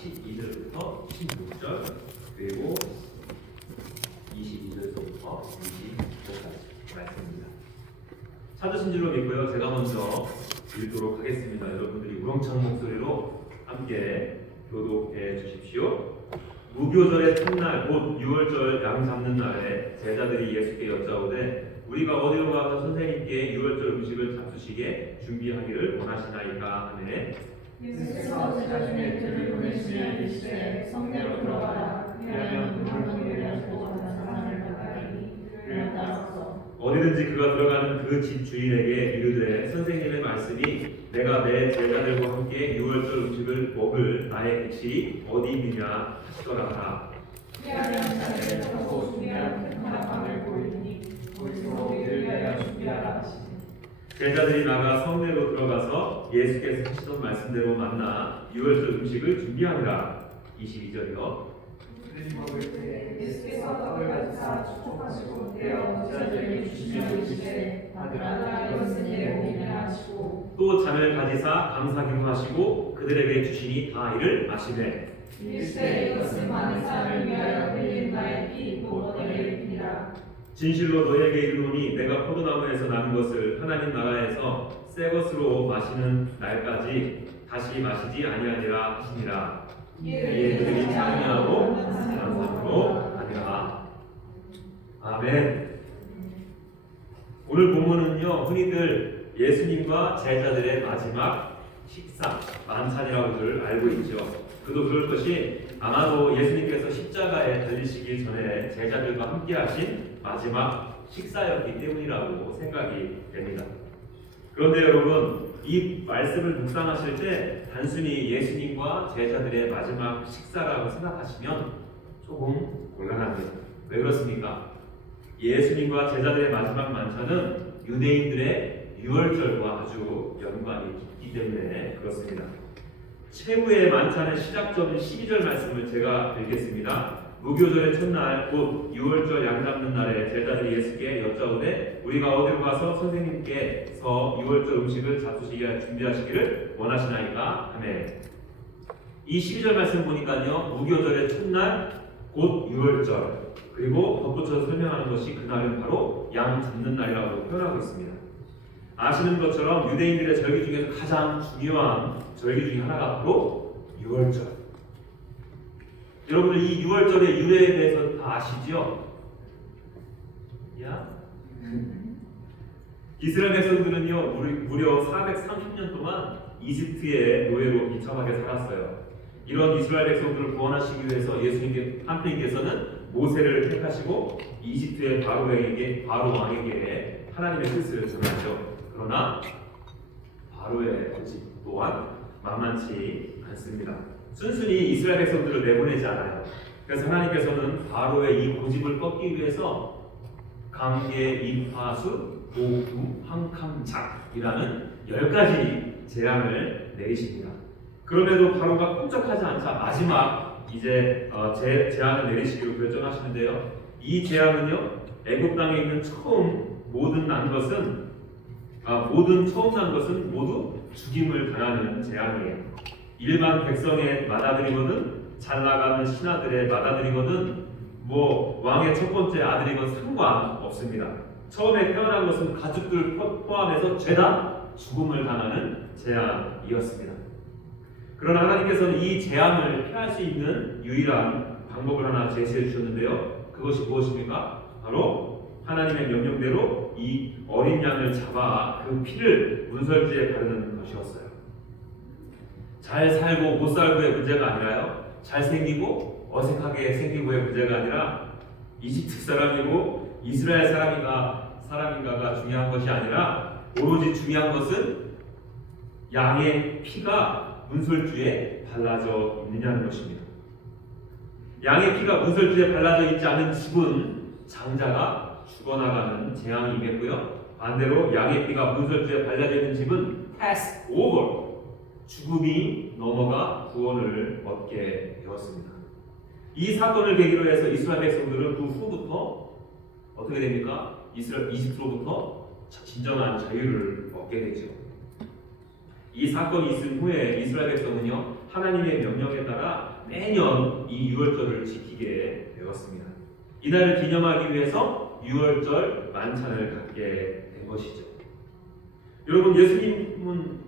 12절부터 16절 그리고 22절부터 25절까지 말씀입니다. 찾으신 줄로 믿고요. 제가 먼저 읽도록 하겠습니다. 여러분들이 우렁찬 목소리로 함께 교독해 주십시오. 무교절의 첫날 곧 6월절 양 잡는 날에 제자들이 예수께 여짜오되 우리가 어디로 가서 선생님께 6월절 음식을 잡수시게 준비하기를 원하시나이까 하매 예수께서 제자중에 그를 보내시며 이르시되 성내로 들어가라. 그리하면 물을 하시고 사람을 나가리니 그를 따라서 어디든지 그가 들어가는 그 집 주인에게 이르되 선생님의 말씀이 내가 내 제자들과 함께 6월절 음식을 먹을 나의 객실이 어디 있느냐 하시더라. 그리하면 자기를 타고 준비한 큰 가방을 보이니 거기서 이를 위하여 준비하라 하시니 제자들이 나가 성내로 들어가서 예수께서 하시던 말씀대로 만나 6월절 음식을 준비하니라. 22절이요. 먹을 때 예수께서 떡을 가지사 축복하시고 떼어 제자들에게 주시며 이르시되 받으라 이것은 내 몸이라 하시고 또 잔을 가지사 감사기도 하시고 그들에게 주시니 다 이를 마시되 이르시되 이것은 많은 사람을 위하여 흘린 나의 피 곧 너희의 피라. 진실로 너희에게 이르노니 내가 포도나무에서 난 것을 하나님 나라에서 새 것으로 마시는 날까지 다시 마시지 아니하리라 하시니라. 이에 그들이 찬양하고 감사함으로 하니라. 아멘. 오늘 본문은요, 흔히들 예수님과 제자들의 마지막 식사, 만찬이라고들 알고 있죠. 그도 그럴 것이 아마도 예수님께서 십자가에 달리시기 전에 제자들과 함께 하신 마지막 식사였기 때문이라고 생각이 됩니다. 그런데 여러분, 이 말씀을 묵상하실 때 단순히 예수님과 제자들의 마지막 식사라고 생각하시면 조금 곤란합니다. 왜 그렇습니까? 예수님과 제자들의 마지막 만찬은 유대인들의 유월절과 아주 연관이 깊기 때문에 그렇습니다. 최후의 만찬의 시작점인 12절 말씀을 제가 읽겠습니다. 무교절의 첫날 곧 6월절 양 잡는 날에 제자들이 예수께 여짜오되 우리가 어디로 가서 선생님께서 6월절 음식을 잡수시게 준비하시기를 원하시나이까 하매 이 12절 말씀 보니까요, 무교절의 첫날 곧 6월절 그리고 덧붙여서 설명하는 것이 그날은 바로 양 잡는 날이라고 표현하고 있습니다. 아시는 것처럼 유대인들의 절기 중에서 가장 중요한 절기 중에 하나가 바로 6월절. 여러분 이 6월절의 유래에 대해서 다 아시죠? 야? 이스라엘 백성들은요 무려 430년 동안 이집트의 노예로 비참하게 살았어요. 이런 이스라엘 백성들을 구원하시기 위해서 하나님께서는 모세를 택하시고 이집트의 바로 왕에게 하나님의 뜻을 전하죠. 그러나 바로의 고집 또한 만만치 않습니다. 순순히 이스라엘 백성들을 내보내지 않아요. 그래서 하나님께서는 바로의 이 고집을 꺾기 위해서 강계, 입하수, 도구, 항캄작이라는 10가지 재앙을 내리십니다. 그럼에도 바로가 꼼짝하지 않자 마지막 이제 재앙을 내리시기로 결정하시는데요. 이 재앙은요, 애굽 땅에 있는 모든 처음 난 것은 모두 죽임을 당하는 재앙이에요. 일반 백성의 맏아들이거든, 잘 나가는 신하들의 맏아들이거든, 왕의 첫 번째 아들이건 상관없습니다. 처음에 태어난 것은 가축들 포함해서 죄다 죽음을 당하는 재앙이었습니다. 그러나 하나님께서는 이 재앙을 피할 수 있는 유일한 방법을 하나 제시해 주셨는데요. 그것이 무엇입니까? 바로 하나님의 명령대로 이 어린 양을 잡아 그 피를 문설주에 바르는 것이었어요. 잘 살고 못 살고의 문제가 아니라요, 잘생기고 어색하게 생기고의 문제가 아니라 이집트 사람이고 이스라엘 사람인가가 중요한 것이 아니라 오로지 중요한 것은 양의 피가 문설주에 발라져 있느냐는 것입니다. 양의 피가 문설주에 발라져 있지 않은 집은 장자가 죽어나가는 재앙이겠고요. 반대로 양의 피가 문설주에 발라져 있는 집은 pass over, 죽음이 넘어가 구원을 얻게 되었습니다. 이 사건을 계기로 해서 이스라엘 백성들은 그 후부터 어떻게 됩니까? 이집트로부터 진정한 자유를 얻게 되죠. 이 사건이 있은 후에 이스라엘 백성은요, 하나님의 명령에 따라 매년 이 유월절을 지키게 되었습니다. 이날을 기념하기 위해서 유월절 만찬을 갖게 된 것이죠. 여러분, 예수님은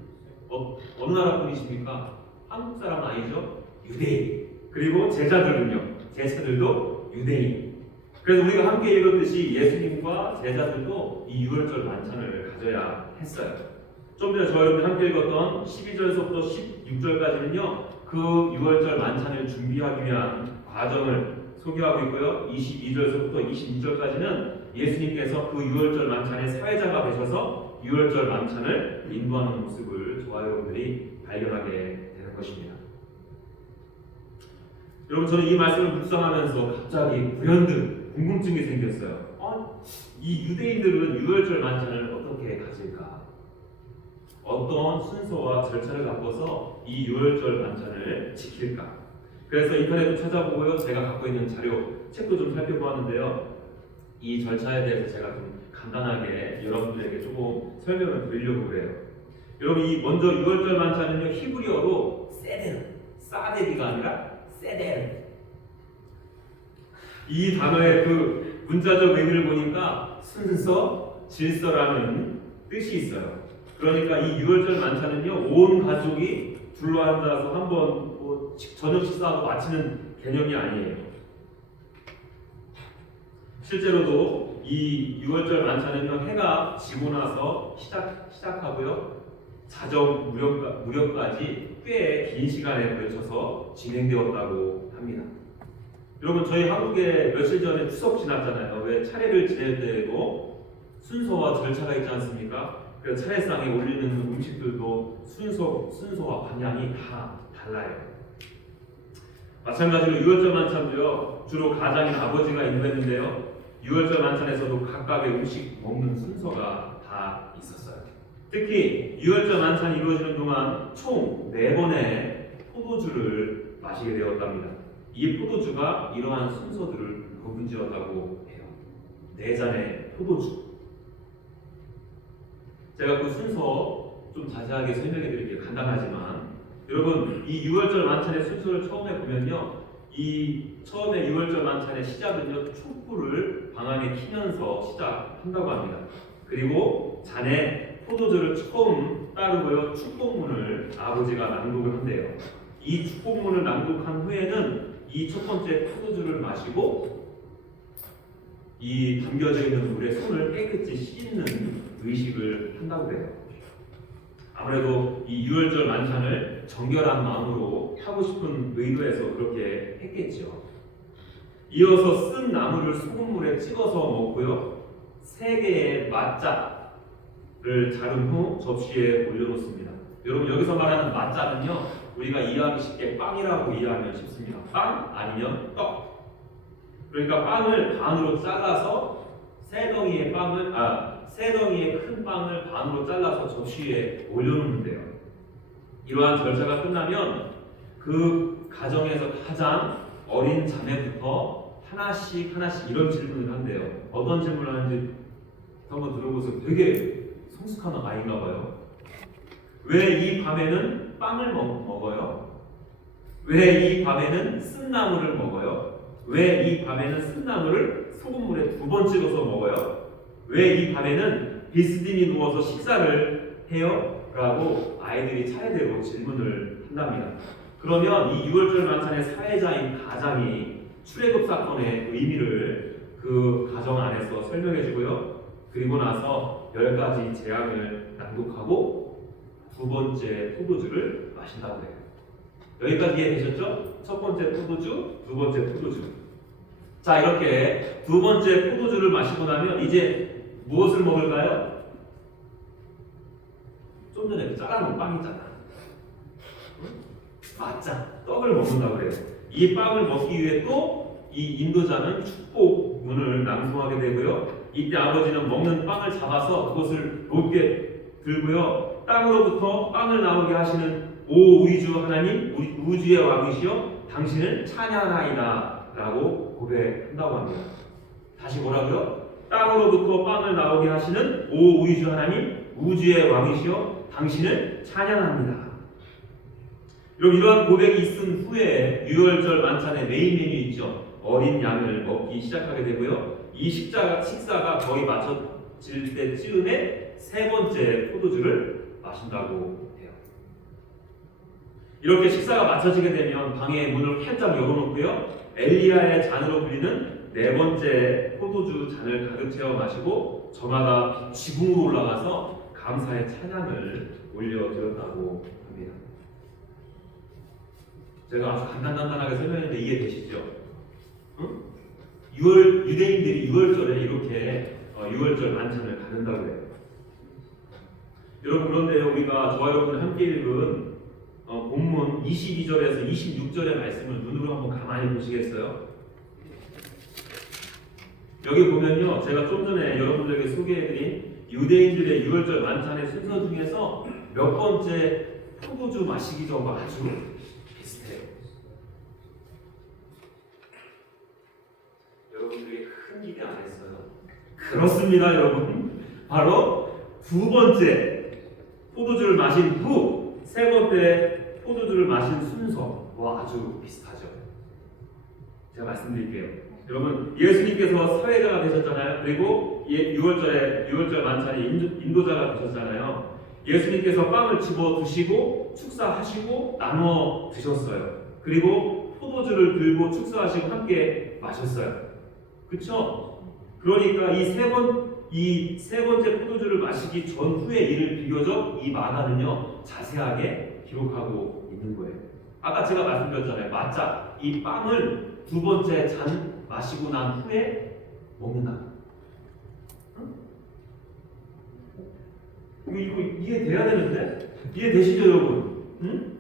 어느 나라 분이십니까? 한국 사람 아니죠? 유대인. 그리고 제자들도 유대인. 그래서 우리가 함께 읽었듯이 예수님과 제자들도 이 유월절 만찬을 가져야 했어요. 좀 전에 저희가 함께 읽었던 12절에서부터 16절까지는요, 그 유월절 만찬을 준비하기 위한 과정을 소개하고 있고요. 22절에서부터 26절까지는 예수님께서 그 유월절 만찬의 사회자가 되셔서 유월절 만찬을 인도하는 모습을 저와 여러분들이 발견하게 되는 것입니다. 여러분, 저는 이 말씀을 묵상하면서 갑자기 불현듯 궁금증이 생겼어요. 이 유대인들은 유월절 만찬을 어떻게 가질까? 어떤 순서와 절차를 갖고서 이 유월절 만찬을 지킬까? 그래서 인터넷도 찾아보고요, 제가 갖고 있는 책도 좀 살펴보았는데요, 이 절차에 대해서 제가 좀 간단하게 여러분들에게 조금 설명을 드리려고 해요. 여러분, 이 먼저 유월절 만찬은요, 히브리어로 사데기가 아니라 세델. 이 단어의 그 문자적 의미를 보니까 순서, 질서라는 뜻이 있어요. 그러니까 이 유월절 만찬은요, 온 가족이 둘러앉아서 한번 저녁 식사하고 마치는 개념이 아니에요. 실제로도 이 유월절 만찬은요, 해가 지고 나서 시작하고요, 자정 무렵까지 꽤 긴 시간에 걸쳐서 진행되었다고 합니다. 여러분, 저희 한국에 며칠 전에 추석 지났잖아요. 왜 차례를 지낼 때에도 순서와 절차가 있지 않습니까? 그래서 차례상에 올리는 음식들도 순서와 방향이 다 달라요. 마찬가지로 유월절 만찬도요, 주로 가장인 아버지가 인도했는데요, 유월절 만찬에서도 각각의 음식 먹는 순서가 다 있었어요. 특히 유월절 만찬이 이루어지는 동안 총 4번의 포도주를 마시게 되었답니다. 이 포도주가 이러한 순서들을 구분지었다고 해요. 4잔의 포도주. 제가 그 순서 좀 자세하게 설명해 드릴게요. 간단하지만 여러분, 이 유월절 만찬의 순서를 처음에 보면요, 이 처음에 유월절 만찬의 시작은요, 촛불을 방 안에 키면서 시작한다고 합니다. 그리고 잔에 포도주를 처음 따르고요, 축복문을 아버지가 낭독을 한대요. 이 축복문을 낭독한 후에는 이 첫 번째 포도주를 마시고 이 담겨져 있는 물에 손을 깨끗이 씻는 의식을 한다고 해요. 아무래도 이 유월절 만찬을 정결한 마음으로 하고 싶은 의도에서 그렇게 했겠죠. 이어서 쓴 나물을 소금물에 찍어서 먹고요, 3개의 맛자를 자른 후 접시에 올려놓습니다. 여러분, 여기서 말하는 맛자는요, 우리가 이해하기 쉽게 빵이라고 이해하면 쉽습니다. 빵 아니면 떡. 그러니까 빵을 반으로 잘라서 세 덩이의 큰 빵을 반으로 잘라서 접시에 올려놓는데요. 이러한 절차가 끝나면 그 가정에서 가장 어린 자매부터 하나씩 이런 질문을 한대요. 어떤 질문을 하는지 한번 들어보세요. 되게 성숙한 아이인가 봐요. 왜 이 밤에는 빵을 먹어요? 왜 이 밤에는 쓴나물을 먹어요? 왜 이 밤에는 쓴나물을 소금물에 2번 찍어서 먹어요? 왜 이 밤에는 비스듬히 누워서 식사를 해요? 라고 아이들이 차례대로 질문을 한답니다. 그러면 이 유월절 만찬의 사회자인 가장이 출애굽 사건의 의미를 그 가정 안에서 설명해 주고요, 그리고 나서 10가지 재앙을 낭독하고 2번째 포도주를 마신다고 해요. 여기까지 이해되셨죠? 첫 번째 포도주, 2번째 포도주. 자, 이렇게 2번째 포도주를 마시고 나면 이제 무엇을 먹을까요? 좀 전에 잘라놓은 빵 있잖아. 맞자, 떡을 먹는다고 해요. 이 빵을 먹기 위해 또 이 인도자는 축복문을 낭송하게 되고요, 이때 아버지는 먹는 빵을 잡아서 그것을 높게 들고요, 땅으로부터 빵을 나오게 하시는 오 우주 하나님, 우주의 왕이시여, 당신을 찬양하나이다 라고 고백한다고 합니다. 다시 뭐라고요? 땅으로부터 빵을 나오게 하시는 오 우주 하나님, 우주의 왕이시여, 당신을 찬양합니다. 여러분 이러한 고백이 있은 후에 유월절 만찬의 메인 메뉴 있죠. 어린 양을 먹기 시작하게 되고요. 이 식사가 거의 마쳐질 때쯤에 세 번째 포도주를 마신다고 해요. 이렇게 식사가 마쳐지게 되면 방의 문을 활짝 열어놓고요. 엘리야의 잔으로 불리는 네 번째 포도주 잔을 가득 채워 마시고 저마다 지붕으로 올라가서 감사의 찬양을 올려드렸다고 합니다. 제가 아주 간단하게 설명했는데 이해되시죠? 응? 유대인들이 6월절에 이렇게 6월절 만찬을 가른다고 해요. 여러분 그런데 우리가 저와 여러분 함께 읽은 본문 22절에서 26절의 말씀을 눈으로 한번 가만히 보시겠어요? 여기 보면요, 제가 좀 전에 여러분들에게 소개해드린 유대인들의 6월절 만찬의 순서 중에서 몇 번째 포도주 마시기 전과 아주 비슷해요. 여러분들이 큰 기대 안 했어요? 그렇습니다, 여러분. 바로 두 번째 포도주를 마신 후 세 번째 포도주를 마신 순서와 아주 비슷하죠. 제가 말씀드릴게요. 여러분 예수님께서 사회자가 되셨잖아요. 그리고 6월절 만찬의 인도자가 되셨잖아요. 예수님께서 빵을 집어 드시고 축사하시고 나누어 드셨어요. 그리고 포도주를 들고 축사하시고 함께 마셨어요. 그렇죠? 그러니까 이 세 번째 포도주를 마시기 전후의 일을 비교적 이 마가는요 자세하게 기록하고 있는 거예요. 아까 제가 말씀드렸잖아요. 맞자 이 빵을 두 번째 잔 마시고 난 후에 먹는다. 응? 이거 이해돼야 되는데? 이해되시죠 여러분? 응?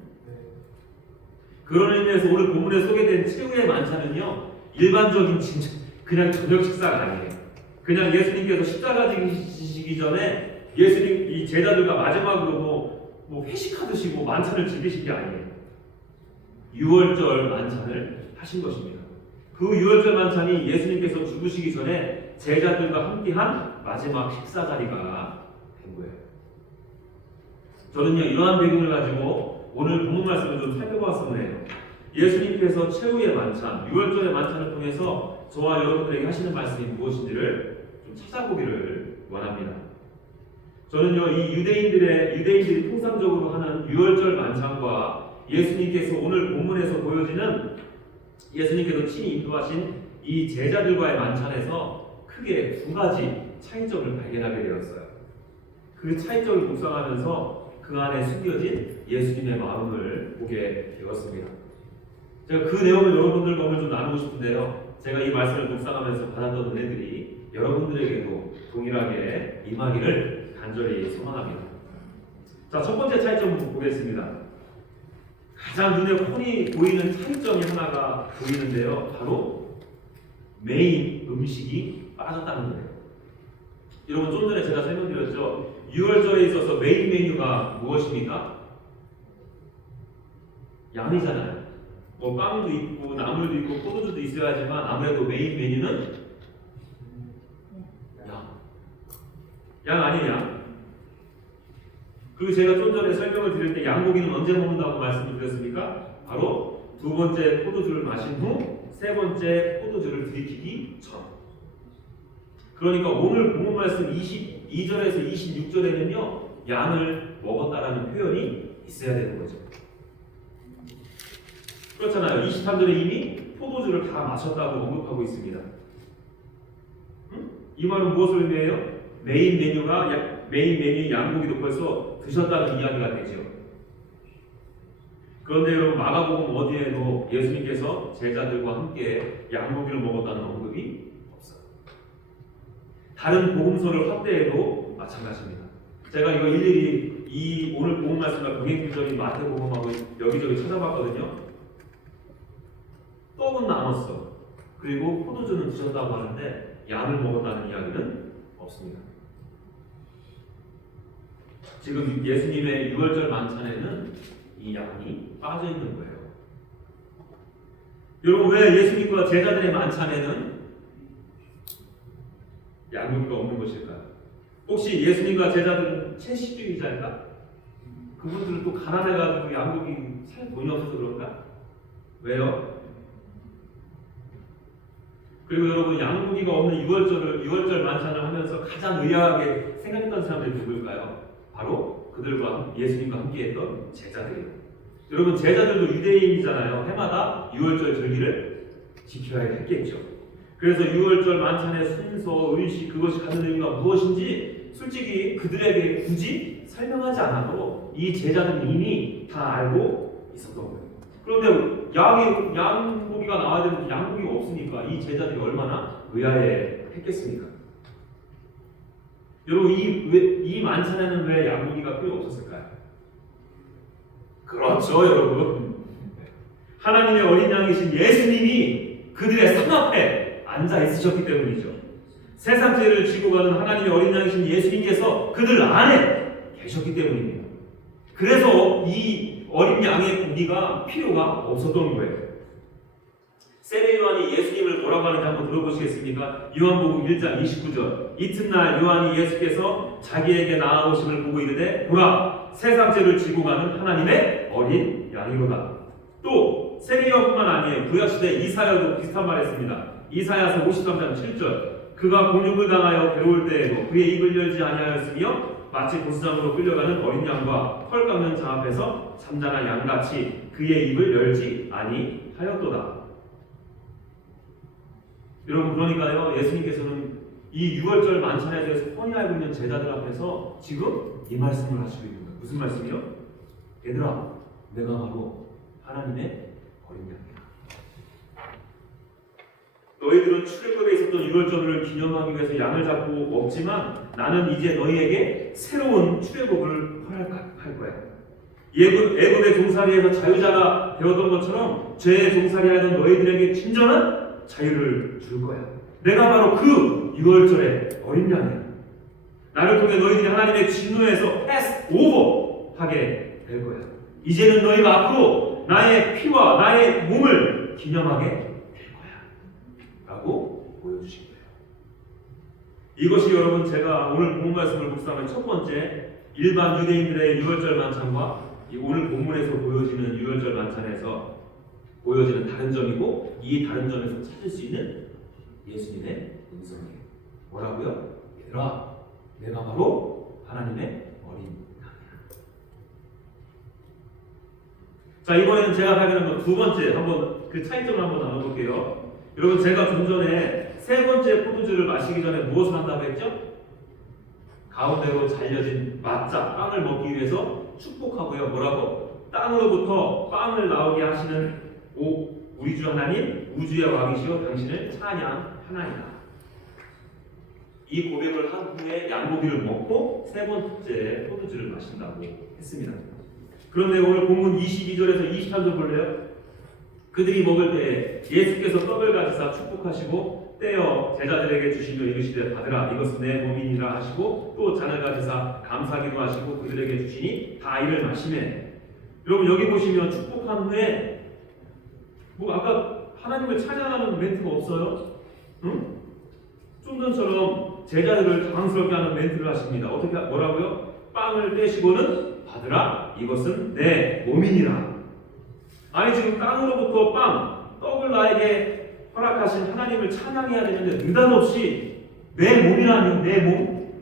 그런 의미에서 오늘 본문에 소개된 최후의 만찬은요 일반적인 진짜 그냥 저녁 식사가 아니에요. 그냥 예수님께서 십자가 지시기 전에 예수님 이 제자들과 마지막으로 뭐 회식하듯이 만찬을 즐기신 게 아니에요. 6월절 만찬을 하신 것입니다. 그 6월절 만찬이 예수님께서 죽으시기 전에 제자들과 함께한 마지막 식사 자리가 된 거예요. 저는요 이러한 배경을 가지고 오늘 본문 말씀을 좀 살펴보았으면 해요. 예수님께서 최후의 만찬, 6월절의 만찬을 통해서 저와 여러분들에게 하시는 말씀이 무엇인지를 좀 찾아보기를 원합니다. 저는요 이 유대인들이 통상적으로 하는 6월절 만찬과 예수님께서 오늘 본문에서 보여지는 예수님께서 친히 인도하신 이 제자들과의 만찬에서 크게 두 가지 차이점을 발견하게 되었어요. 그 차이점을 묵상하면서 그 안에 숨겨진 예수님의 마음을 보게 되었습니다. 제가 그 내용을 여러분들과 오늘 좀 나누고 싶은데요. 제가 이 말씀을 묵상하면서 받았던 은혜들이 여러분들에게도 동일하게 임하기를 간절히 소망합니다. 자, 첫 번째 차이점 보겠습니다. 가장 눈에 훤히 보이는 차이점이 하나가 보이는데요. 바로 메인 음식이 빠졌다는 거예요. 여러분 좀 전에 제가 설명드렸죠. 6월절에 있어서 메인 메뉴가 무엇입니까? 양이잖아요. 빵도 있고 나물도 있고 포도주도 있어야 하지만 아무래도 메인 메뉴는 양 아니냐? 그리고 제가 좀 전에 설명을 드릴 때 양고기는 언제 먹는다고 말씀을 드렸습니까? 바로 두 번째 포도주를 마신 후 세 번째 포도주를 들이키기 전. 그러니까 오늘 본문 말씀 22절에서 26절에는요 양을 먹었다라는 표현이 있어야 되는 거죠. 그렇잖아요. 23절에 이미 포도주를 다 마셨다고 언급하고 있습니다. 이 말은 무엇을 의미해요? 메인 메뉴 양고기도 벌써 드셨다는 이야기가 되죠. 그런데 여러분 마가복음 어디에도 예수님께서 제자들과 함께 양고기를 먹었다는 언급이 없어요. 다른 복음서를 확대해도 마찬가지입니다. 제가 이거 일일이 이 오늘 복음 말씀과 병행 구절인 마태복음하고 여기저기 찾아봤거든요. 떡은 나눴어. 그리고 포도주는 드셨다고 하는데 양을 먹었다는 이야기는 없습니다. 지금 예수님의 6월절 만찬에는 이 양이 빠져 있는 거예요. 여러분 왜 예수님과 제자들의 만찬에는 양고기가 없는 것일까요? 혹시 예수님과 제자들은 채식주의자일까? 그분들은 또 가난해가지고 양고기 살 돈이 없어서 그런가? 왜요? 그리고 여러분 양고기가 없는 6월절 만찬을 하면서 가장 의아하게 생각했던 사람들이 누구일까요? 바로 그들과 예수님과 함께했던 제자들이에요. 여러분 제자들도 유대인이잖아요. 해마다 6월절 절기를 지켜야 했겠죠. 그래서 6월절 만찬의 순서, 의식 그것이 갖는 의미가 무엇인지 솔직히 그들에게 굳이 설명하지 않아도 이 제자들은 이미 다 알고 있었던 거예요. 그런데 양고기가 나와야 되는데 양고기가 없으니까 이 제자들이 얼마나 의아해 했겠습니까? 여러분 이 만찬에는 왜 양고기가 필요 없었을까요? 그렇죠 여러분. 하나님의 어린 양이신 예수님이 그들의 삶 앞에 앉아 있으셨기 때문이죠. 세상 죄를 지고 가는 하나님의 어린 양이신 예수님께서 그들 안에 계셨기 때문입니다. 그래서 이 어린 양의 고기가 필요가 없었던 거예요. 세례 요한이 예수님을 뭐라고 하는지 한번 들어보시겠습니까? 요한복음 1장 29절. 이튿날 요한이 예수께서 자기에게 나아오심을 보고 이르되 보라 세상 죄를 지고 가는 하나님의 어린 양이로다. 또 세례 요한뿐만 아니에요. 구약시대 이사야도 비슷한 말 했습니다. 이사야서 53장 7절. 그가 곤욕을 당하여 괴로울 때에도 그의 입을 열지 아니하였으며 마치 고수장으로 끌려가는 어린 양과 털 깎는 자 앞에서 잠자나 양같이 그의 입을 열지 아니하였도다. 여러분 그러니까요 예수님께서는 이 6월절 만찬에 대해서 뻔히 알고 있는 제자들 앞에서 지금 이 말씀을 하시고 있는 거예요. 무슨 말씀이요? 얘들아 내가 바로 하나님의 어린 양이야. 너희들은 출애굽에 있었던 6월절을 기념하기 위해서 양을 잡고 먹지만 나는 이제 너희에게 새로운 출애굽을 허락할 거야. 애굽의 종살이에서 자유자가 되었던 것처럼 죄의 종살이하던 너희들에게 진정한 자유를 줄 거야. 내가 바로 그 6월절의 어린 양이야. 나를 통해 너희들이 하나님의 진노에서 패스 오버 하게 될 거야. 이제는 너희가 앞으로 나의 피와 나의 몸을 기념하게 될 거야 라고 보여주신 거예요. 이것이 여러분 제가 오늘 본문 말씀을 묵상한 첫 번째 일반 유대인들의 6월절 만찬과 오늘 본문에서 보여지는 6월절 만찬에서 보여지는 다른 점이고 이 다른 점에서 찾을 수 있는 예수님의 음성이에요. 뭐라고요? 얘들아 내가 바로 하나님의 어린 양이야. 자 이번에는 제가 발견한 두 번째 한번 그 차이점을 한번 나눠볼게요. 여러분 제가 좀 전에 세 번째 포도주를 마시기 전에 무엇을 한다고 했죠? 가운데로 잘려진 맛자 빵을 먹기 위해서 축복하고요. 뭐라고? 땅으로부터 빵을 나오게 하시는 우리 주 하나님 우주의 왕이시여 당신을 찬양하나이다. 이 고백을 한 후에 양고기를 먹고 세 번째 포도주를 마신다고 했습니다. 그런데 오늘 본문 22절에서 23절 볼래요? 그들이 먹을 때 예수께서 떡을 가지사 축복하시고 떼어 제자들에게 주시며 이르시되 받으라 이것은 내 몸이니라 하시고 또 잔을 가지사 감사기도 하시고 그들에게 주시니 다 이를 마시매. 여러분 여기 보시면 축복한 후에 아까 하나님을 찬양하는 멘트가 없어요? 응? 좀 전처럼 제자들을 당황스럽게 하는 멘트를 하십니다. 어떻게 뭐라고요? 빵을 떼시고는 받으라 이것은 내 몸이니라. 아니 지금 땅으로부터 떡을 나에게 허락하신 하나님을 찬양해야 되는데 느닷없이 내 몸이라니 내 몸?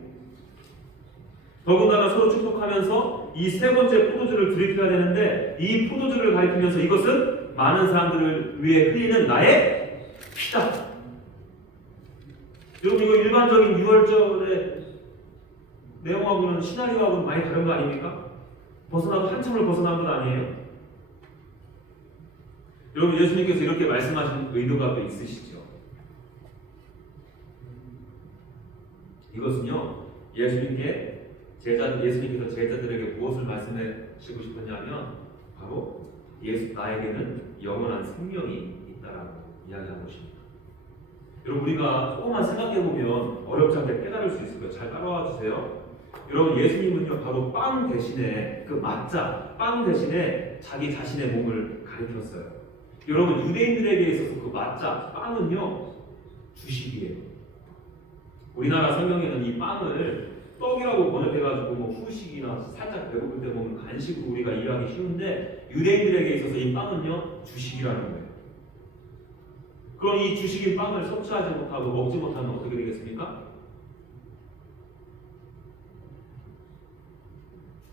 더군다나 서로 축복하면서 이 세 번째 포도주를 들이켜야 되는데 이 포도주를 가리키면서 이것은 많은 사람들을 위해 흘리는 나의 피다. 여러분 이거 일반적인 6월절의 내용하고는 시나리오하고는 많이 다른 거 아닙니까? 벗어나도 한참을 벗어난 것 아니에요? 여러분 예수님께서 이렇게 말씀하신 의도가 또 있으시죠? 이것은요 예수님께서 제자들에게 무엇을 말씀하시고 싶었냐면 바로 나에게는 영원한 생명이 있다라고 이야기한 것입니다. 여러분 우리가 조금만 생각해보면 어렵지 않게 깨달을 수 있을 거예요. 잘 따라와 주세요. 여러분 예수님은요 바로 빵 대신에 그 맛자 빵 대신에 자기 자신의 몸을 가리켰어요. 여러분 유대인들에게 있어서 그 맛자 빵은요 주식이에요. 우리나라 성경에는 이 빵을 떡이라고 번역해가지고 뭐 후식이나 살짝 배고플 때 먹는 간식으로 우리가 이해하기 쉬운데 유대인들에게 있어서 이 빵은요 주식이라는 거예요. 그럼 이 주식인 빵을 섭취하지 못하고 먹지 못하면 어떻게 되겠습니까?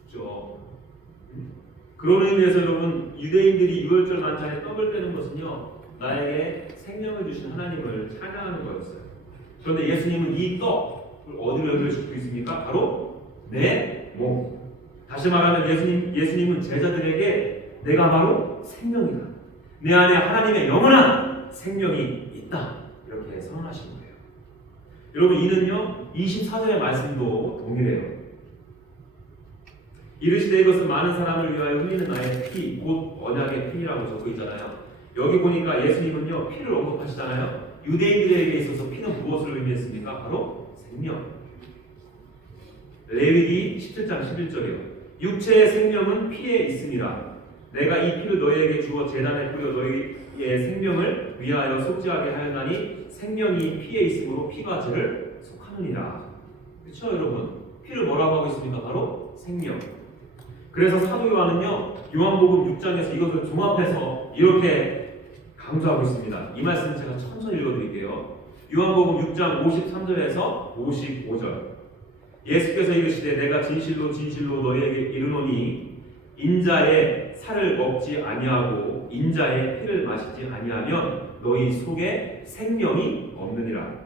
그렇죠. 그런 의미에서 여러분 유대인들이 유월절 만찬에 떡을 떼는 것은요 나에게 생명을 주신 하나님을 찬양하는 거였어요. 그런데 예수님은 이 떡을 어디로 연결시키고 있습니까? 바로 내 몸. 다시 말하면 예수님은 제자들에게 내가 바로 생명이다. 내 안에 하나님의 영원한 생명이 있다. 이렇게 선언하신 거예요. 여러분 이는요 24절의 말씀도 동일해요. 이르시되 이것은 많은 사람을 위하여 흘리는 나의 피, 곧 언약의 피라고 적혀 있잖아요. 여기 보니까 예수님은요 피를 언급하시잖아요. 유대인들에게 있어서 피는 무엇을 의미했습니까? 바로 생명. 레위기 17장 11절이요. 육체의 생명은 피에 있습니다. 내가 이 피를 너희에게 주어 제단에 뿌려 너희의 생명을 위하여 속죄하게 하였나니 생명이 피에 있으므로 피가 죄를 속하느니라. 그렇죠 여러분? 피를 뭐라고 하고 있습니까? 바로 생명. 그래서 사도 요한은요 요한복음 6장에서 이것을 종합해서 이렇게 강조하고 있습니다. 이 말씀 제가 천천히 읽어드릴게요. 요한복음 6장 53절에서 55절. 예수께서 이르시되 내가 진실로 진실로 너희에게 이르노니 인자의 살을 먹지 아니하고 인자의 피를 마시지 아니하면 너희 속에 생명이 없느니라.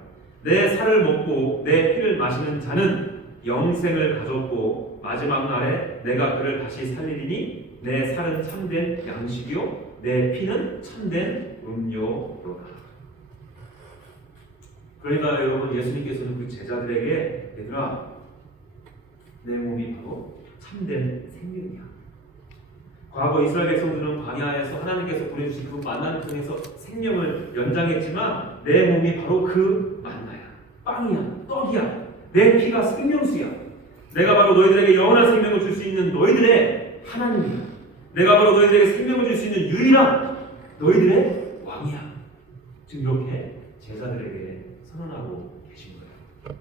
내 살을 먹고 내 피를 마시는 자는 영생을 가졌고 마지막 날에 내가 그를 다시 살리리니 내 살은 참된 양식이요 내 피는 참된 음료로다. 그러니까 여러분 예수님께서는 그 제자들에게 얘들아 내 몸이 바로 참된 생명이야. 과거 이스라엘 백성들은 광야에서 하나님께서 보내주신 그 만나를 통해서 생명을 연장했지만 내 몸이 바로 그 만나야. 빵이야, 떡이야. 내 피가 생명수야. 내가 바로 너희들에게 영원한 생명을 줄 수 있는 너희들의 하나님이야. 내가 바로 너희들에게 생명을 줄 수 있는 유일한 너희들의 왕이야. 지금 이렇게 제자들에게 선언하고 계신 거예요.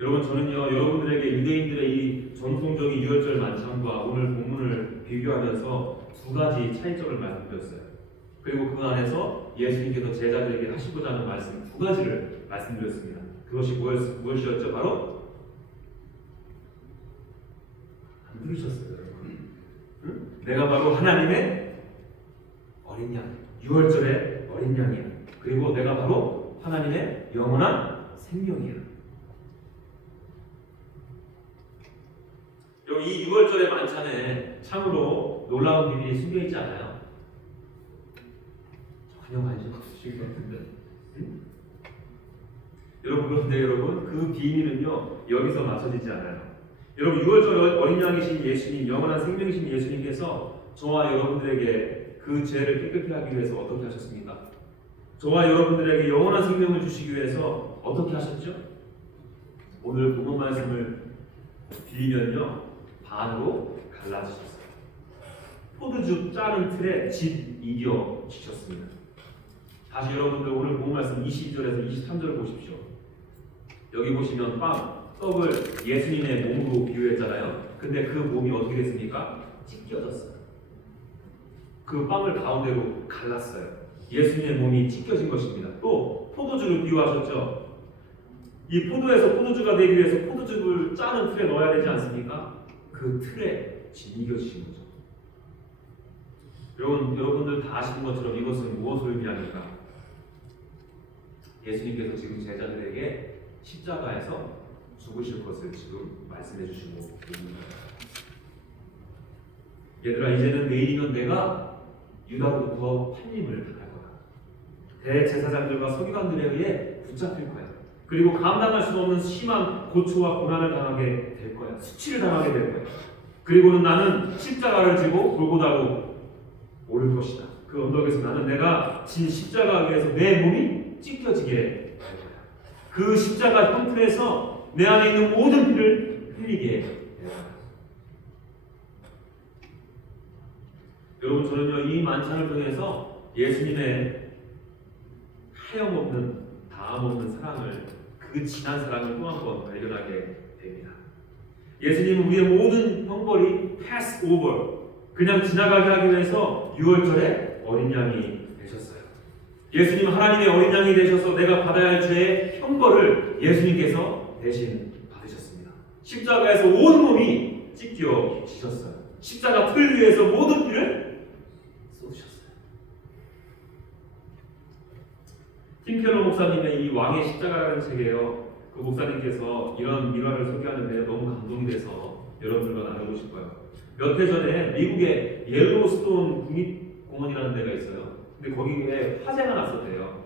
여러분 저는요 여러분들에게 유대인들의 이 전통적인 유월절 만찬과 오늘 본문을 비교하면서 두 가지 차이점을 말씀드렸어요. 그리고 그 안에서 예수님께서 제자들에게 하시고자 하는 말씀 두 가지를 말씀드렸습니다. 그것이 무엇이었죠? 바로 안 들으셨어요 여러분? 응? 내가 바로 하나님의 어린 양, 유월절의 어린 양이야. 그리고 내가 바로 하나님의 영원한 생명이야. 이 6월절의 만찬에 참으로 놀라운 비밀이 숨겨있지 않아요? 전혀 관심 없으실 것 같은데 응? 그런데 여러분 그 비밀은요 여기서 맞춰지지 않아요. 여러분 6월절 어린 양이신 예수님, 영원한 생명이신 예수님께서 저와 여러분들에게 그 죄를 깨끗게 하기 위해서 어떻게 하셨습니까? 저와 여러분들에게 영원한 생명을 주시기 위해서 어떻게 하셨죠? 오늘 본문 말씀을 빌리면요 반으로 갈라주셨어요. 포도주 짜는 틀에 집 이겨 주셨습니다. 다시 여러분들 오늘 본문 말씀 22절에서 23절을 보십시오. 여기 보시면 빵, 떡을 예수님의 몸으로 비유했잖아요. 근데 그 몸이 어떻게 됐습니까? 찢겨졌어요. 그 빵을 가운데로 갈랐어요. 예수님의 몸이 찢겨진 것입니다. 또 포도주를 비유하셨죠. 이 포도에서 포도주가 되기 위해서 포도주를 짜는 틀에 넣어야 되지 않습니까? 그 틀에 짓이겨지신 거죠. 여러분들 다 아시는 것처럼 이것은 무엇을 의미합니까? 예수님께서 지금 제자들에게 십자가에서 죽으실 것을 지금 말씀해 주시고 있는 거예요. 얘들아 이제는 내일이면 내가 유다로부터 팔림을 당할 거야. 대제사장들과 서기관들에 의해 붙잡힐 거야. 그리고 감당할 수 없는 심한 고초와 고난을 당하게 될 거야. 수치를 당하게 될 거야. 그리고는 나는 십자가를 지고 골고다로 오를 것이다. 그 언덕에서 나는 내가 진 십자가 위에서 내 몸이 찢겨지게 될 거야. 그 십자가 형틀에서 내 안에 있는 모든 피를 흘리게 될 거야. 여러분 저는요 이 만찬을 통해서 예수님의 하염없는 다함없는 사랑을 그 진한 사랑을 또 한 번 발견하게 됩니다. 예수님은 우리의 모든 형벌이 pass over, 그냥 지나가게 하기 위해서 6월절에 어린 양이 되셨어요. 예수님 하나님의 어린 양이 되셔서 내가 받아야 할 죄의 형벌을 예수님께서 대신 받으셨습니다. 십자가에서 온 몸이 찢겨지셨어요. 십자가 틀 위에서 모든 피를 쏟으셨어요. 팀 켈러 목사님의 이 왕의 십자가라는 책이에요. 그 목사님께서 이런 일화를 소개하는데 너무 감동이 돼서 여러분들과 나누고 싶어요. 몇 해 전에 미국의 옐로스톤 국립공원이라는 데가 있어요. 근데 거기에 화재가 났었대요.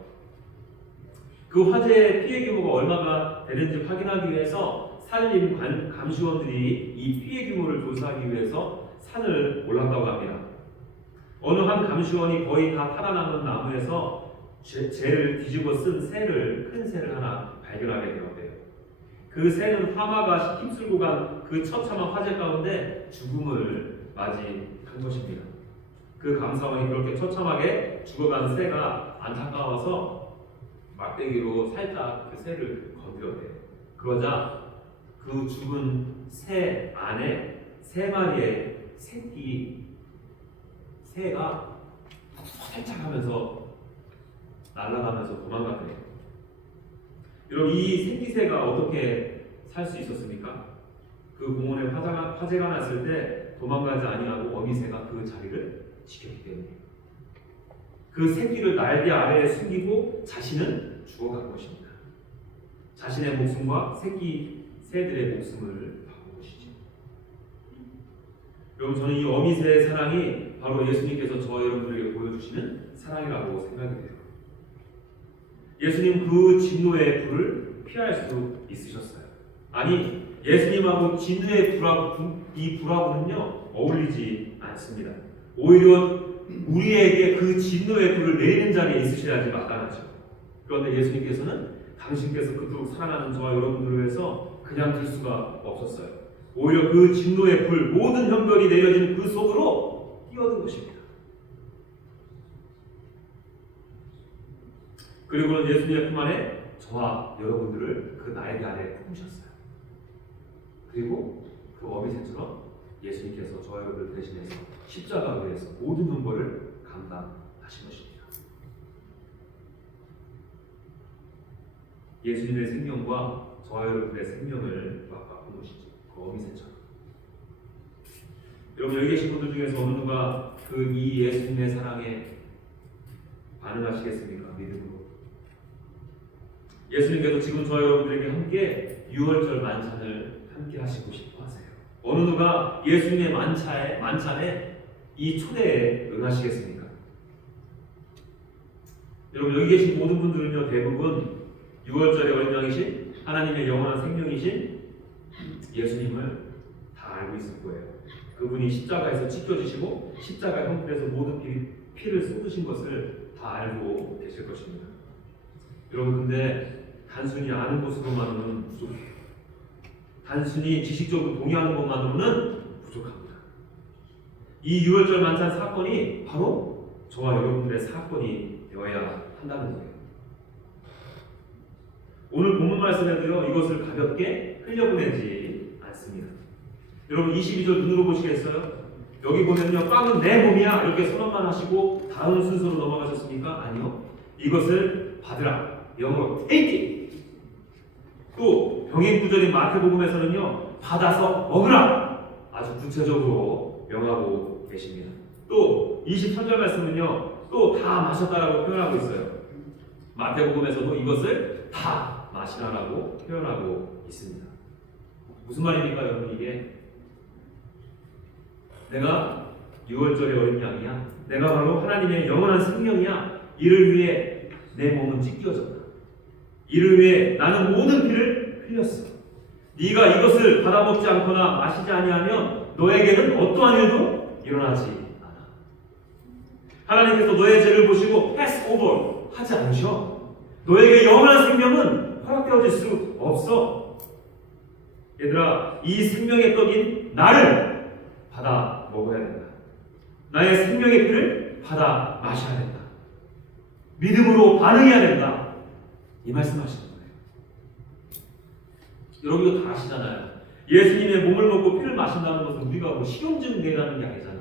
그 화재의 피해 규모가 얼마가 되는지 확인하기 위해서 산림 감시원들이 이 피해 규모를 조사하기 위해서 산을 올랐다고 합니다. 어느 한 감시원이 거의 다 살아남은 나무에서 재를 뒤집어 쓴 큰 새를 하나 발견하게 되었대요. 그 새는 화마가 힘쓸고 간 그 처참한 화재 가운데 죽음을 맞이한 것입니다. 그 감사원이 그렇게 처참하게 죽어간 새가 안타까워서 막대기로 살짝 그 새를 건드렸대요. 그러자 그 죽은 새 안에 3마리의 새가 살짝 하면서 날아가면서 도망갔대요. 여러분, 이 새끼새가 어떻게 살 수 있었습니까? 그 공원에 화재가 났을 때 도망가지 아니하고 어미새가 그 자리를 지켰기 때문에 그 새끼를 날개 아래에 숨기고 자신은 죽어간 것입니다. 자신의 목숨과 새들의 목숨을 바꾼 것이죠. 여러분, 저는 이 어미새의 사랑이 바로 예수님께서 저와 여러분들에게 보여주시는 사랑이라고 생각이 돼요. 예수님 그 진노의 불을 피할 수 있으셨어요. 아니, 예수님하고 진노의 불하고는요 어울리지 않습니다. 오히려 우리에게 그 진노의 불을 내리는 자리에 있으셔야지 마땅하죠. 그런데 예수님께서는 당신께서 그토록 사랑하는 저와 여러분들을 위해서 그냥 둘 수가 없었어요. 오히려 그 진노의 불, 모든 형벌이 내려지는 그 속으로 뛰어든 것입니다. 그리고는 예수님의 품 안에 저와 여러분들을 그 날개 아래 품으셨어요. 그리고 그 어미새처럼 예수님께서 저와 여러분을 대신해서 십자가 위에서 모든 형벌을 감당하신 것입니다. 예수님의 생명과 저와 여러분의 생명을 바꾼 것이죠. 그 어미새처럼. 여러분, 여기 계신 분들 중에서 어느 누가 그 이 예수님의 사랑에 반응하시겠습니까? 믿음으로. 예수님께서 지금 저와 여러분들에게 함께 6월절 만찬을 함께 하시고 싶어 하세요. 어느 누가 예수님의 만찬에 이 초대에 응하시겠습니까? 여러분, 여기 계신 모든 분들은요 대부분 6월절의 어린 양이신 하나님의 영원한 생명이신 예수님을 다 알고 있을 거예요. 그분이 십자가에서 찢겨지시고 십자가 형틀에서 모든 피를 쏟으신 것을 다 알고 계실 것입니다. 여러분, 근데 단순히 아는 것으로만은 부족해요. 단순히 지식적으로 동의하는 것만으로는 부족합니다. 이 6월절 만찬 사건이 바로 저와 여러분들의 사건이 되어야 한다는 거예요. 오늘 본문 말씀에도요 이것을 가볍게 흘려보내지 않습니다. 여러분, 22절 눈으로 보시겠어요? 여기 보면요, 빵은 내 몸이야 이렇게 선언만 하시고 다음 순서로 넘어가셨습니까? 아니요. 이것을 받으라. 영어로 take it. 또 병행 구절인 마태복음에서는요 받아서 먹으라 아주 구체적으로 명하고 계십니다. 또 23절 말씀은요 또 다 마셨다라고 표현하고 있어요. 마태복음에서도 이것을 다 마시라라고 표현하고 있습니다. 무슨 말입니까, 여러분? 이게 내가 6월절의 어린 양이야. 내가 바로 하나님의 영원한 생명이야. 이를 위해 내 몸은 찢겨졌다. 이를 위해 나는 모든 피를 흘렸어. 네가 이것을 받아먹지 않거나 마시지 아니하면 너에게는 어떠한 일도 일어나지 않아. 하나님께서 너의 죄를 보시고 패스 오버 하지 않으셔. 너에게 영원한 생명은 허락되어질 수 없어. 얘들아, 이 생명의 떡인 나를 받아 먹어야 된다. 나의 생명의 피를 받아 마셔야 된다. 믿음으로 반응해야 된다. 이 말씀하시는 거예요. 여러분도 다 아시잖아요. 예수님의 몸을 먹고 피를 마신다는 것은 우리가 뭐 식용증 내라는 게 아니잖아.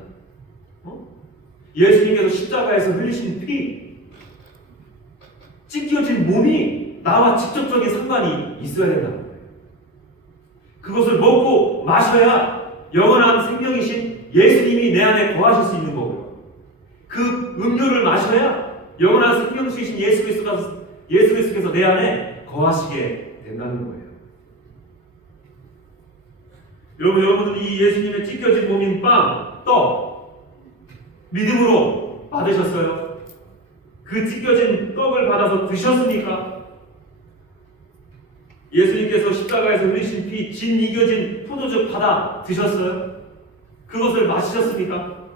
예수님께서 십자가에서 흘리신 피, 찢겨진 몸이 나와 직접적인 상관이 있어야 된다는 거예요. 그것을 먹고 마셔야 영원한 생명이신 예수님이 내 안에 거하실 수 있는 거고요. 그 음료를 마셔야 영원한 생명이신 예수 그리스도께서 내 안에 거하시게 된다는 거예요. 여러분들 이 예수님의 찢겨진 몸인 빵, 떡 믿음으로 받으셨어요? 그 찢겨진 떡을 받아서 드셨습니까? 예수님께서 십자가에서 흘리신 피, 진 이겨진 포도주 받아 드셨어요? 그것을 마시셨습니까?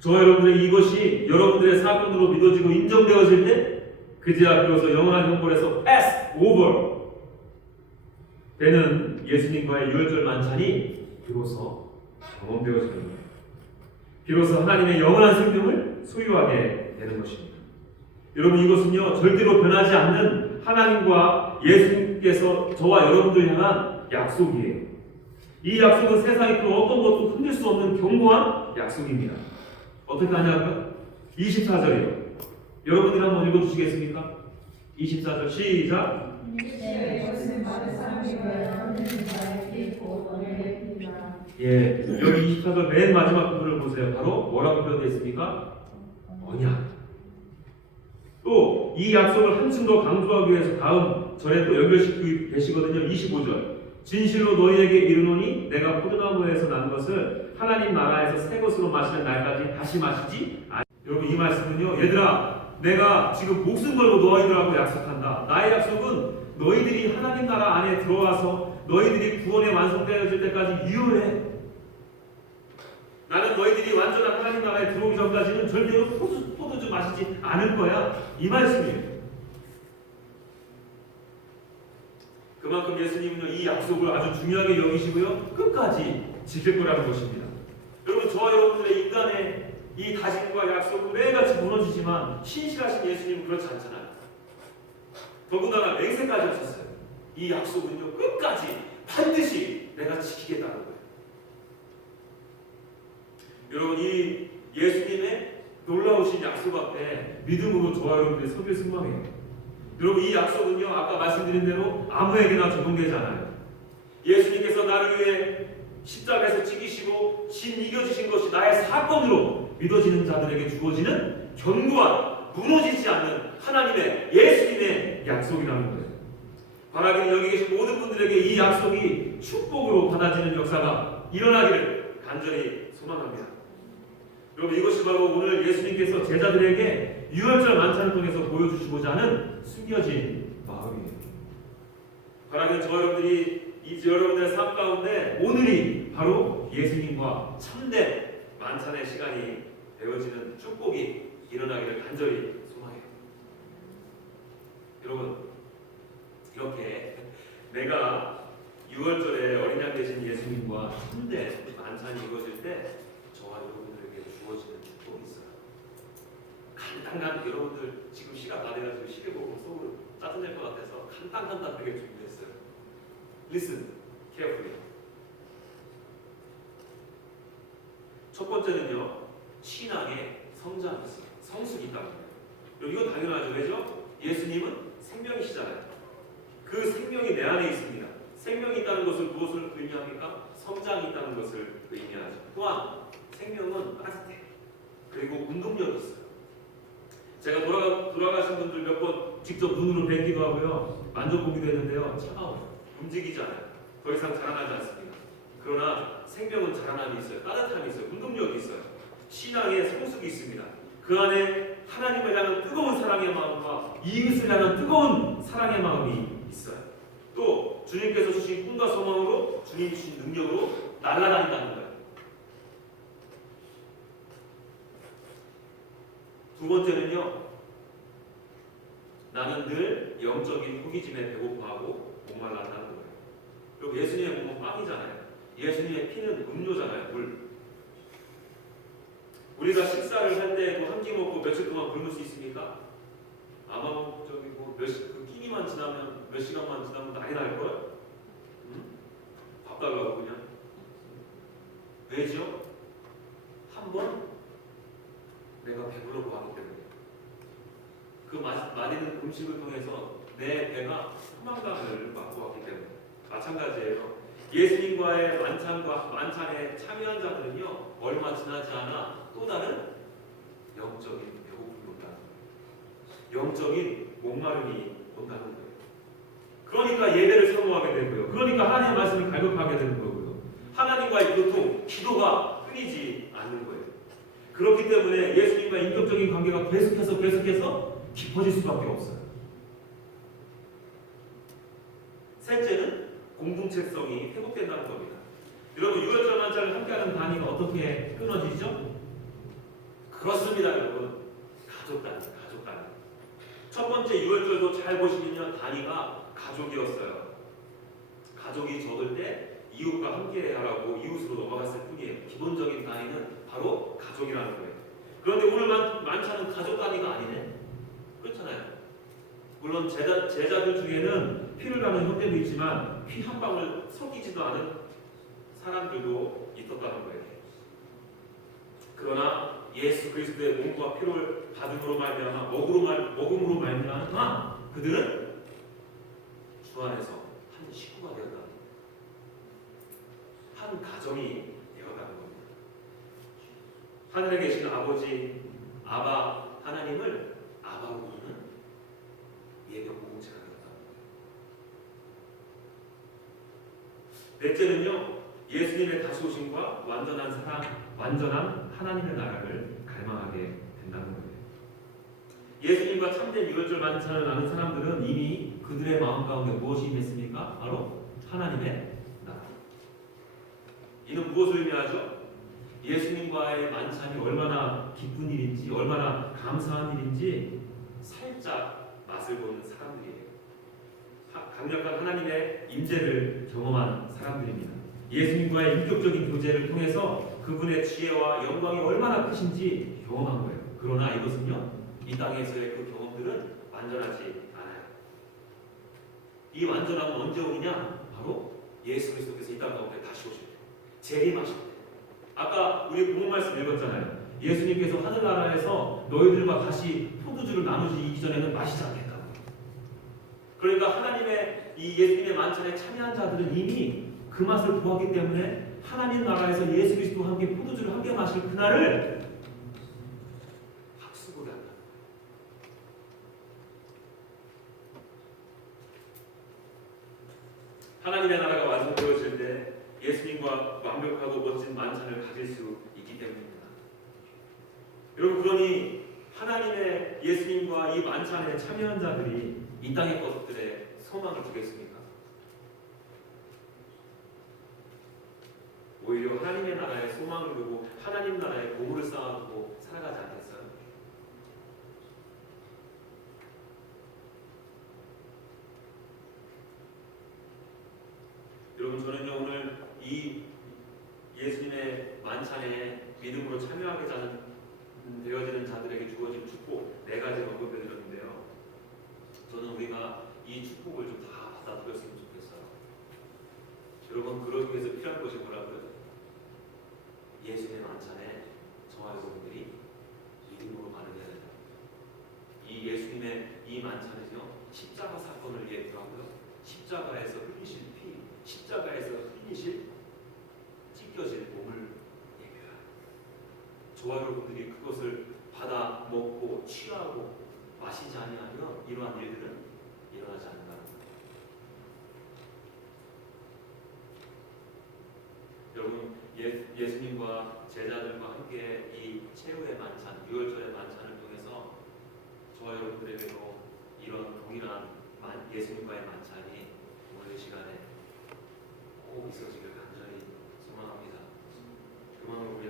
저와 여러분들의 이것이 여러분들의 사건으로 믿어지고 인정되어질 때 그제야 비로소 영원한 형벌에서 pass over 되는 예수님과의 유월절 만찬이 비로소 경험되어지는 거예요. 비로소 하나님의 영원한 생명을 소유하게 되는 것입니다. 여러분 이것은요 절대로 변하지 않는 하나님과 예수님께서 저와 여러분들 향한 약속이에요. 이 약속은 세상의 그 어떤 것도 흔들 수 없는 견고한 약속입니다. 어떻게 하냐고요? 24절이요. 여러분들 한번 읽어주시겠습니까? 24절 시작. 예, 여기 24절 맨 마지막 부분을 보세요. 바로 뭐라고 표현되어 있습니까? 언약. 또 이 약속을 한층 더 강조하기 위해서 다음 절에 또 연결시키고 계시거든요. 25절. 진실로 너희에게 이르노니 내가 포도나무에서 난 것을 하나님 나라에서 새 것으로 마시는 날까지 다시 마시지 아니. 여러분 이 말씀은요. 얘들아 내가 지금 목숨 걸고 너희들하고 약속한다. 나의 약속은 너희들이 하나님 나라 안에 들어와서 너희들이 구원에 완성되어질 때까지 유효해. 나는 너희들이 완전한 하나님 나라에 들어오기 전까지는 절대로 포도주 마시지 않을 거야. 이 말씀이에요. 그만큼 예수님은요 이 약속을 아주 중요하게 여기시고요 끝까지 지킬 거라는 것입니다. 여러분 저와 여러분들의 인간의 이 다짐과 약속은 매일같이 무너지지만 신실하신 예수님은 그렇지 않잖아요. 더군다나 맹세까지 하셨어요. 이 약속은요 끝까지 반드시 내가 지키겠다는 거예요. 여러분 이 예수님의 놀라우신 약속 앞에 믿음으로 저와 여러분들이 서길 순망해요. 여러분 이 약속은요 아까 말씀드린 대로 아무에게나 적용되지 않아요. 예수님께서 나를 위해 십자가에서 찢기시고 진 이겨주신 것이 나의 사건으로 믿어지는 자들에게 주어지는 견고한 무너지지 않는 하나님의 예수님의 약속이라는 거예요. 바라기는 여기 계신 모든 분들에게 이 약속이 축복으로 받아지는 역사가 일어나기를 간절히 소망합니다. 여러분 이것이 바로 오늘 예수님께서 제자들에게 유월절 만찬을 통해서 보여주시고자 하는 숨겨진 마음이에요. 바라기는 저 여러분들이 여러분들의 삶 가운데 오늘이 바로 예수님과 참된 만찬의 시간이 되어지는 축복이 일어나기를 간절히 소망해요. 여러분 이렇게 내가 6월절에 어린 양 되신 예수님과 참된 만찬이 이루어질 때 저와 여러분들에게 주어지는 축복이 있어요. 간단한 여러분들 지금 시간 다 돼가지고 시계 보고 속으로 짜증낼 것 같아서 간단하게 준비했어요. Listen carefully. 첫 번째는요 신앙의 성장이 있어요. 성숙이 있다는 거예요. 이건 당연하죠. 왜죠? 예수님은 생명이시잖아요. 그 생명이 내 안에 있습니다. 생명이 있다는 것을 무엇을 의미합니까? 성장이 있다는 것을 의미하죠. 또한 생명은 따뜻해. 그리고 운동력이 있어요. 제가 돌아가신 분들 몇 번 직접 눈으로 뵙기도 하고요. 만져보기도 했는데요. 차가워요. 움직이지 않아요. 더 이상 자라나지 않습니다. 그러나 생명은 자라남이 있어요. 따뜻함이 있어요. 운동력이 있어요. 신앙의 성숙이 있습니다. 그 안에 하나님을 향한 뜨거운 사랑의 마음과 이웃을 향한 뜨거운 사랑의 마음이 있어요. 또 주님께서 주신 꿈과 소망으로 주님 주신 능력으로 날아다닌다는 거예요. 두 번째는요. 나는 늘 영적인 호기심에 배고파하고 목말랐다는 거예요. 그리고 예수님의 몸은 빵이잖아요. 예수님의 피는 음료잖아요. 물. 우리가 식사를 할 때도 한 끼 먹고 며칠 동안 굶을 수 있습니까? 아마 저기 그 끼니만 지나면 몇 시간만 지나면 난리 날 걸? 응? 밥 달라고 그냥. 왜죠? 한번 내가 배불러 보았기 때문에. 그 맛있는 음식을 통해서 내 배가 소망감을 맛보았기 때문에. 마찬가지예요. 예수님과의 만찬에 참여한 자들은요, 얼마 지나지 않아 또 다른 영적인 배고픔이 온다는 거예요. 영적인 목마름이 온다는 거예요. 그러니까 예배를 사모하게 되고요. 그러니까 하나님의 말씀을 갈급하게 되는 거고요. 하나님과의 교통, 기도가 끊이지 않는 거예요. 그렇기 때문에 예수님과 인격적인 관계가 계속해서 깊어질 수밖에 없어요. 셋째는 공동체성이 회복된다는 겁니다. 여러분, 유월절 만찬을 함께하는 단위가 어떻게 끊어지죠? 그렇습니다, 여러분. 가족 단위. 첫 번째 유월절도 잘 보시면요, 단위가 가족이었어요. 가족이 적을 때 이웃과 함께 하라고 이웃으로 넘어갔을 뿐이에요. 기본적인 단위는 바로 가족이라는 거예요. 그런데 오늘 만찬은 가족 단위가 아니네. 그렇잖아요. 물론 제자들 중에는 피를 가는 형제도 있지만 피 한 방울 섞이지도 않은 사람들도 있었다는 거예요. 그러나 예수 그리스도의 몸과 피를 받음으로 말미암아 먹음으로 말미암아 그들은 주 안에서 한 식구가 되었다. 한 가정이 되었다는 겁니다. 하늘에 계신 아버지 아바 하나님을 아바로 부르는 예배 공동체가 되었다. 넷째는요, 예수님의 다시 오심과 완전한 사랑, 완전한 하나님의 나라를 갈망하게 된다는 거예요. 예수님과 참된 유월절 만찬을 나눈 사람들은 이미 그들의 마음 가운데 무엇이 임했습니까? 바로 하나님의 나라. 이는 무엇을 의미하죠? 예수님과의 만찬이 얼마나 기쁜 일인지, 얼마나 감사한 일인지 살짝 맛을 보는 사람들이에요. 강력한 하나님의 임재를 경험한 사람들입니다. 예수님과의 인격적인 교제를 통해서 그분의 지혜와 영광이 얼마나 크신지 경험한 거예요. 그러나 이것은요, 이 땅에서의 그 경험들은 완전하지 않아요. 이 완전함은 언제 오느냐? 바로 예수 그리스도께서 이 땅 가운데 다시 오실 때, 재림하실 때. 아까 우리 본문 말씀 읽었잖아요. 예수님께서 하늘나라에서 너희들과 다시 포도주를 나누지 이전에는 마시지 않겠다고. 그러니까 하나님의 이 예수님의 만찬에 참여한 자들은 이미 그 맛을 보았기 때문에 하나님 나라에서 예수 그리스도와 함께 포도주를 함께 마실 그날을 학수고리 한다. 하나님의 나라가 완성되어질 때 예수님과 완벽하고 멋진 만찬을 가질 수 있기 때문입니다. 여러분, 그러니 하나님의 예수님과 이 만찬에 참여한 자들이 이 땅의 것들에 소망을 두겠습니까? 오히려 하나님의 나라에 소망을 두고 하나님 나라에 보물을 쌓아두고 살아가지 않겠어요? 여러분, 저는요, 오늘 이 예수님의 만찬에 믿음으로 참여하게 되어지는 자들에게 주어진 축복 4가지를 언급해 드렸는데요. 저는 우리가 이 축복을 좀 다 받아들였으면 좋겠어요. 여러분, 그러기 위해서 필요한 것이 뭐라고요? 예수님의 만찬에 저와 여러분들이 믿음으로 반응해야 된다. 이 예수님의 이 만찬은요, 십자가 사건을 예표하고요, 십자가에서 흘리실 피, 십자가에서 흘리실 찢겨질 몸을 예표해요. 저와 여러분들이 그것을 받아 먹고 취하고 마시지 아니하면 이러한 일들은 일어나지 않는다. 여러분, 예수님과 제자들과 함께 이 최후의 만찬, 유월절의 만찬을 통해서 저와 여러분들에게도 이런 동일한 예수님과의 만찬이 오늘 이 시간에 꼭 있어지길 간절히 소망합니다. 그만으로 우리